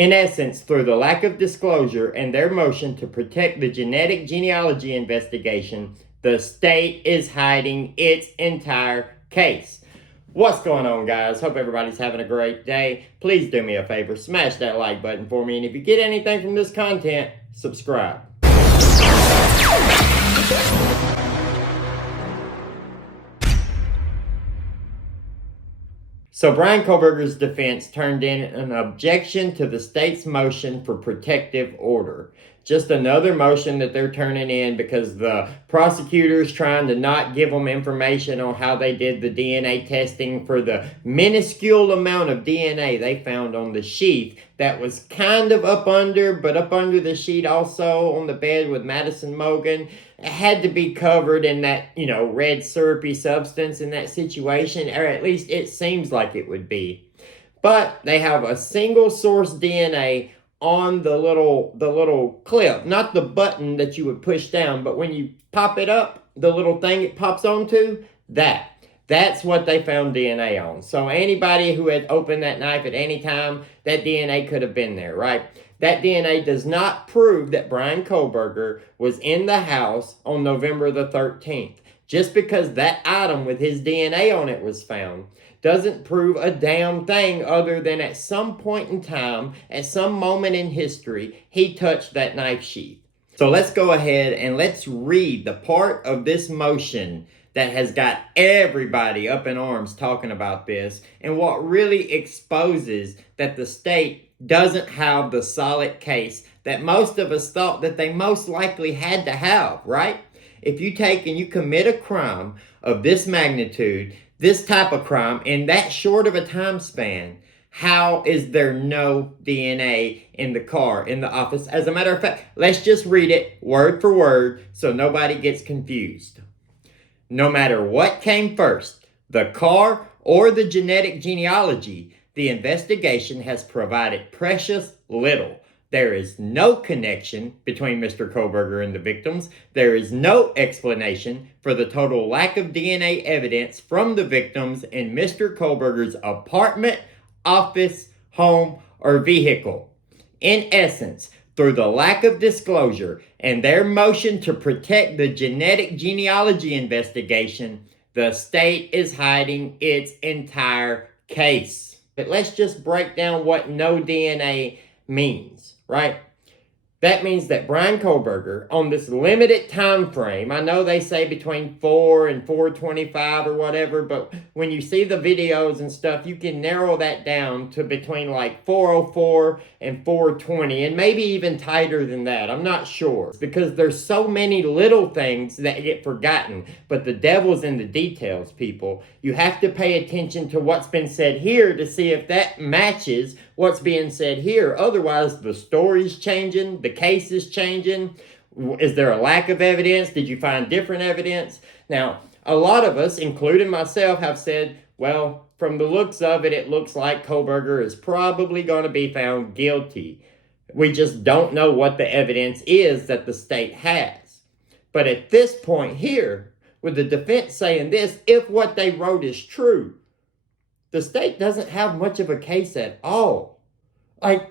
In essence, through the lack of disclosure and their motion to protect the genetic genealogy investigation, the state is hiding its entire case. What's going on, guys? Hope everybody's having a great day. Please do me a favor, smash that like button for me, and if you get anything from this content, subscribe. So Bryan Kohbergers' defense turned in an objection to the state's motion for protective order. Just another motion that they're turning in because the prosecutor's trying to not give them information on how they did the DNA testing for the minuscule amount of DNA they found on the sheet that was kind of up under the sheet also on the bed with Madison Mogen. It had to be covered in that, red syrupy substance in that situation, or at least it seems like it would be. But they have a single source DNA on the little clip, not the button that you would push down, but when you pop it up, the little thing it pops onto, that's what they found DNA on. So anybody who had opened that knife at any time, that DNA could have been there, right? That DNA does not prove that Bryan Kohberger was in the house on November the 13th. Just because that item with his DNA on it was found doesn't prove a damn thing other than at some point in time, at some moment in history, he touched that knife sheath. So let's go ahead and let's read the part of this motion that has got everybody up in arms talking about this, and what really exposes that the state doesn't have the solid case that most of us thought that they most likely had to have, right? If you take and you commit a crime of this magnitude, this type of crime, in that short of a time span, how is there no DNA in the car, in the office? As a matter of fact, let's just read it word for word so nobody gets confused. No matter what came first, the car or the genetic genealogy, the investigation has provided precious little. There is no connection between Mr. Kohberger and the victims. There is no explanation for the total lack of DNA evidence from the victims in Mr. Kohberger's apartment, office, home, or vehicle. In essence, through the lack of disclosure and their motion to protect the genetic genealogy investigation, the state is hiding its entire case. But let's just break down what no DNA means, right? That means that Bryan Kohberger, on this limited time frame, I know they say between 4 and 425 or whatever, but when you see the videos and stuff, you can narrow that down to between like 404 and 420, and maybe even tighter than that. I'm not sure, because there's so many little things that get forgotten, but the devil's in the details, people. You have to pay attention to what's been said here to see if that matches what's being said here. Otherwise, the story's changing, the case is changing. Is there a lack of evidence? Did you find different evidence? Now, a lot of us, including myself, have said, well, from the looks of it, it looks like Kohberger is probably going to be found guilty. We just don't know what the evidence is that the state has. But at this point here, with the defense saying this, if what they wrote is true, the state doesn't have much of a case at all. Like,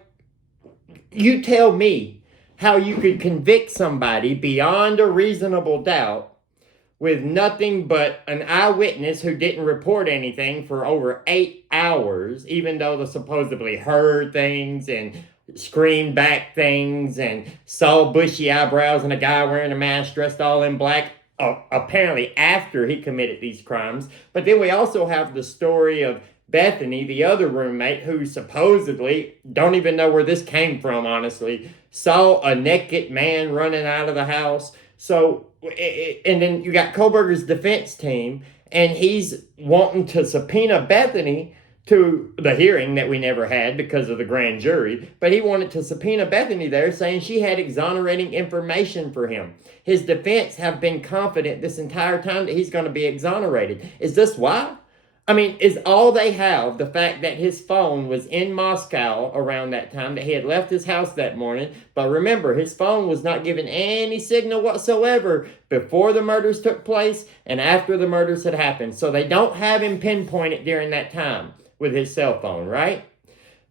you tell me how you could convict somebody beyond a reasonable doubt with nothing but an eyewitness who didn't report anything for over 8 hours, even though they supposedly heard things and screamed back things and saw bushy eyebrows and a guy wearing a mask dressed all in black, apparently after he committed these crimes. But then we also have the story of Bethany, the other roommate, who supposedly, don't even know where this came from, honestly, saw a naked man running out of the house. So, and then you got Kohberger's defense team, and he's wanting to subpoena Bethany to the hearing that we never had because of the grand jury, but he wanted to subpoena Bethany there, saying she had exonerating information for him. His defense have been confident this entire time that he's going to be exonerated. Is this why? I mean, is all they have the fact that his phone was in Moscow around that time, that he had left his house that morning? But remember, his phone was not giving any signal whatsoever before the murders took place and after the murders had happened. So they don't have him pinpointed during that time with his cell phone, right?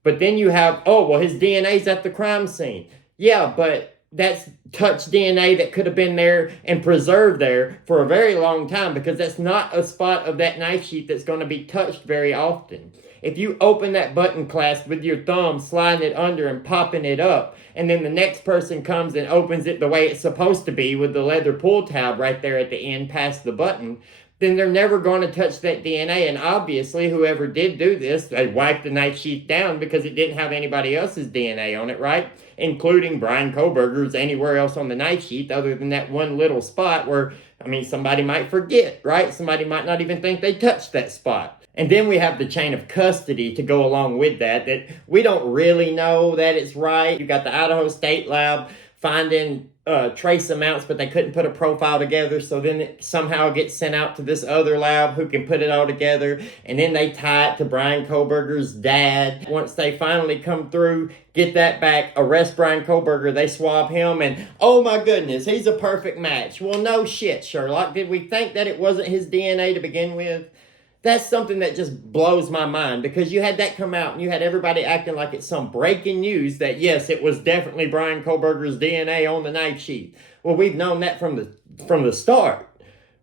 But then you have, oh, well, his DNA's at the crime scene. Yeah, but that's touch DNA that could have been there and preserved there for a very long time, because that's not a spot of that knife sheath that's going to be touched very often. If you open that button clasp with your thumb, sliding it under and popping it up, and then the next person comes and opens it the way it's supposed to be with the leather pull tab right there at the end past the button, then they're never going to touch that DNA. And obviously, whoever did do this, they wiped the knife sheath down because it didn't have anybody else's DNA on it, right? Including Bryan Kohbergers anywhere else on the knife sheath other than that one little spot where, I mean, somebody might forget, right? Somebody might not even think they touched that spot. And then we have the chain of custody to go along with that we don't really know that it's right. You got the Idaho State Lab finding trace amounts, but they couldn't put a profile together, so then it somehow gets sent out to this other lab who can put it all together, and then they tie it to Bryan Kohberger's dad. Once they finally come through, get that back, arrest Bryan Kohberger, they swab him, and oh my goodness, he's a perfect match. Well, no shit, Sherlock. Did we think that it wasn't his DNA to begin with? That's something that just blows my mind, because you had that come out and you had everybody acting like it's some breaking news that, yes, it was definitely Bryan Kohberger's DNA on the knife sheath. Well, we've known that from the start.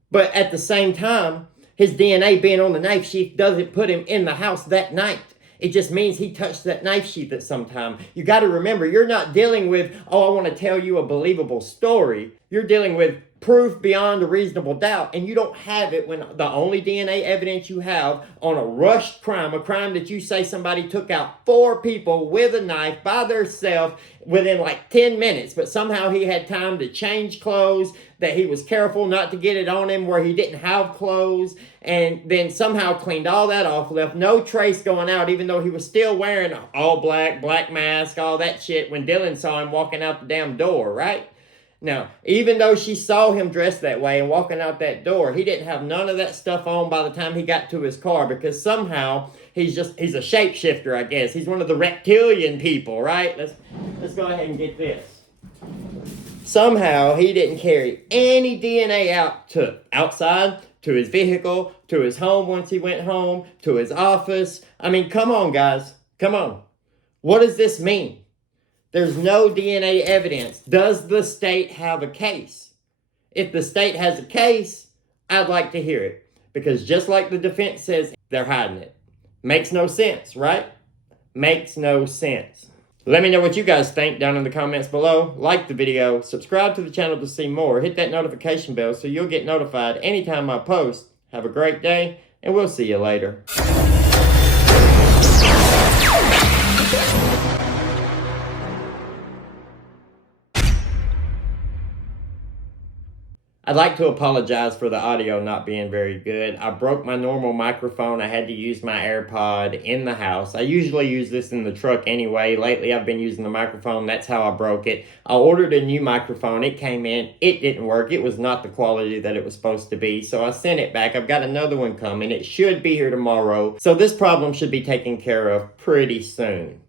But at the same time, his DNA being on the knife sheath doesn't put him in the house that night. It just means he touched that knife sheath at some time. You got to remember, you're not dealing with, oh, I want to tell you a believable story. You're dealing with proof beyond a reasonable doubt, and you don't have it when the only DNA evidence you have on a rushed crime, a crime that you say somebody took out 4 people with a knife by themselves within like 10 minutes, but somehow he had time to change clothes, that he was careful not to get it on him where he didn't have clothes, and then somehow cleaned all that off, left no trace going out, even though he was still wearing all black mask, all that shit when Dylan saw him walking out the damn door, right? Now, even though she saw him dressed that way and walking out that door, he didn't have none of that stuff on by the time he got to his car, because somehow he's a shapeshifter, I guess. He's one of the reptilian people, right? Let's go ahead and get this. Somehow he didn't carry any DNA outside, to his vehicle, to his home once he went home, to his office. I mean, come on, guys. Come on. What does this mean? There's no DNA evidence. Does the state have a case? If the state has a case, I'd like to hear it. Because just like the defense says, they're hiding it. Makes no sense, right? Makes no sense. Let me know what you guys think down in the comments below. Like the video, subscribe to the channel to see more. Hit that notification bell so you'll get notified anytime I post. Have a great day, and we'll see you later. I'd like to apologize for the audio not being very good. I broke my normal microphone. I had to use my AirPod in the house. I usually use this in the truck anyway. Lately, I've been using the microphone. That's how I broke it. I ordered a new microphone. It came in. It didn't work. It was not the quality that it was supposed to be. So I sent it back. I've got another one coming. It should be here tomorrow. So this problem should be taken care of pretty soon.